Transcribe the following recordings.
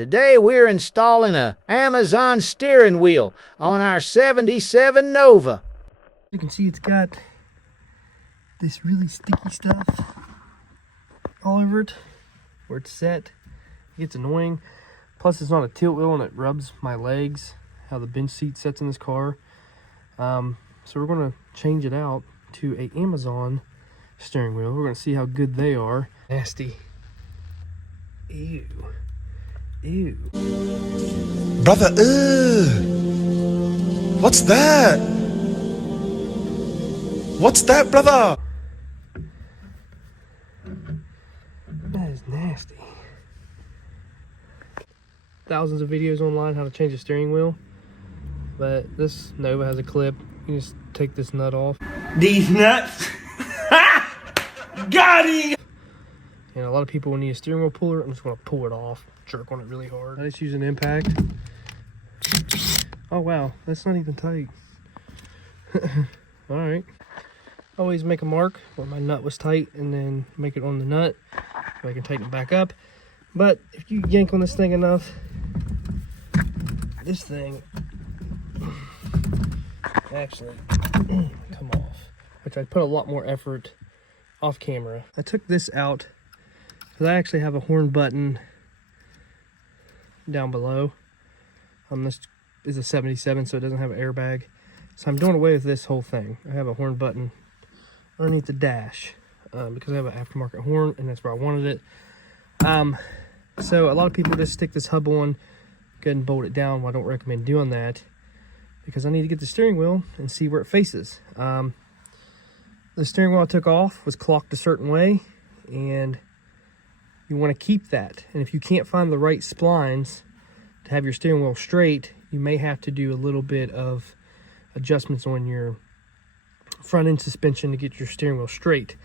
Today we're installing a Amazon steering wheel on our 77 Nova. You can see it's got this really sticky stuff all over it where it's set. It gets annoying. Plus it's not a tilt wheel and it rubs my legs, how the bench seat sets in this car. So we're going to change it out to a Amazon steering wheel. We're going to see how good they are. Nasty. Ew. Ew. Brother, what's that? What's that, brother? That is nasty. Thousands of videos online how to change a steering wheel, but this Nova has a clip. You just take this nut off. These nuts. Got him! And a lot of people will need a steering wheel puller. I'm just going to pull it off, jerk on it really hard. I just use an impact. Oh wow, that's not even tight. All right. Always make a mark where my nut was tight and then make it on the nut so I can tighten it back up. But if you yank on this thing enough, this thing actually come off, which I put a lot more effort off camera. I took this out because I actually have a horn button down below. This is a 77, so it doesn't have an airbag. So I'm doing away with this whole thing. I have a horn button underneath the dash because I have an aftermarket horn and that's where I wanted it. So a lot of people just stick this hub on, go ahead and bolt it down. Well, I don't recommend doing that because I need to get the steering wheel and see where it faces. The steering wheel I took off was clocked a certain way, and you want to keep that. And if you can't find the right splines to have your steering wheel straight, you may have to do a little bit of adjustments on your front end suspension to get your steering wheel straight.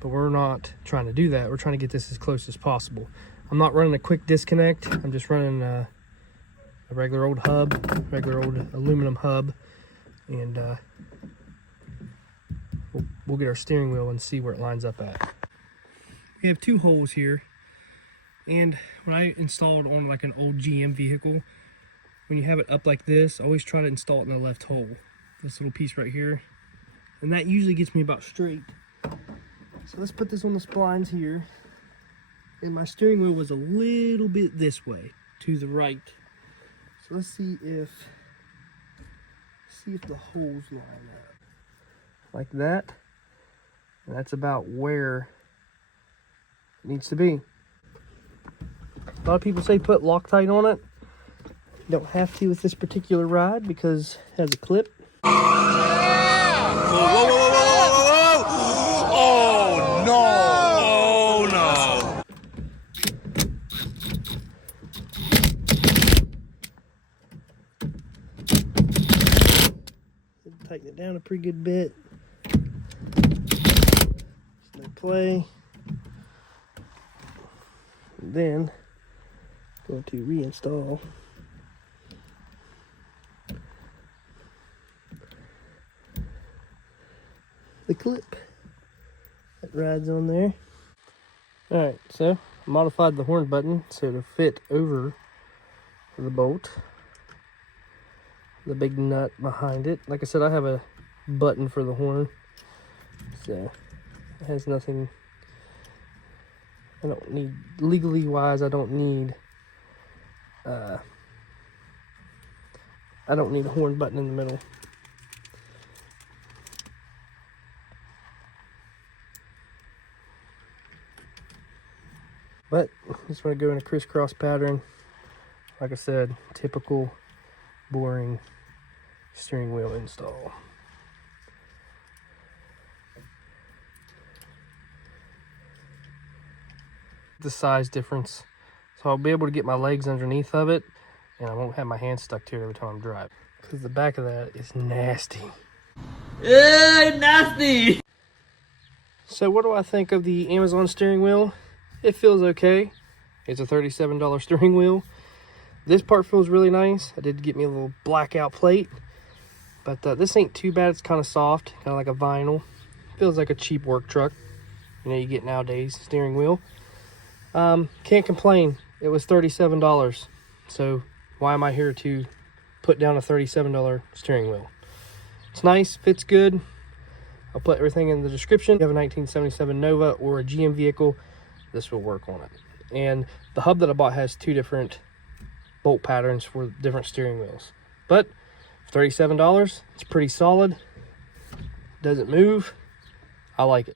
But we're not trying to do that. We're trying to get this as close as possible. I'm not running a quick disconnect. I'm just running a regular old hub, regular old aluminum hub, and we'll get our steering wheel and see where it lines up at. We have two holes here, and when I installed on like an old GM vehicle, when you have it up like this, always try to install it in the left hole. This little piece right here, and that usually gets me about straight. So let's put this on the splines here, and my steering wheel was a little bit this way to the right. So let's see if the holes line up like that, and that's about where it needs to be. A lot of people say put Loctite on it. You don't have to with this particular ride because it has a clip. Whoa, whoa, whoa, whoa, whoa, whoa, whoa! Oh no! Oh no! Tighten it down a pretty good bit. Just let play. And then going to reinstall the clip that rides on there. Alright, so I modified the horn button so to fit over the bolt, the big nut behind it. Like I said, I have a button for the horn, so it has nothing. I don't need, legally wise, I don't need a horn button in the middle. But just want to go in a crisscross pattern. Like I said, typical boring steering wheel install. The size difference, so I'll be able to get my legs underneath of it, and I won't have my hands stuck to it every time I'm driving, because the back of that is nasty. Nasty! So what do I think of the Amazon steering wheel? It feels okay. It's a $37 steering wheel. This part feels really nice. I did get me a little blackout plate, but this ain't too bad. It's kind of soft, kind of like a vinyl. Feels like a cheap work truck, you know, you get nowadays steering wheel. Can't complain. it was $37. So why am I here to put down a $37 steering wheel? It's nice, fits good. I'll put everything in the description. If you have a 1977 Nova or a GM vehicle, this will work on it. And the hub that I bought has 2 different bolt patterns for different steering wheels. But for $37, it's pretty solid. Doesn't move. I like it.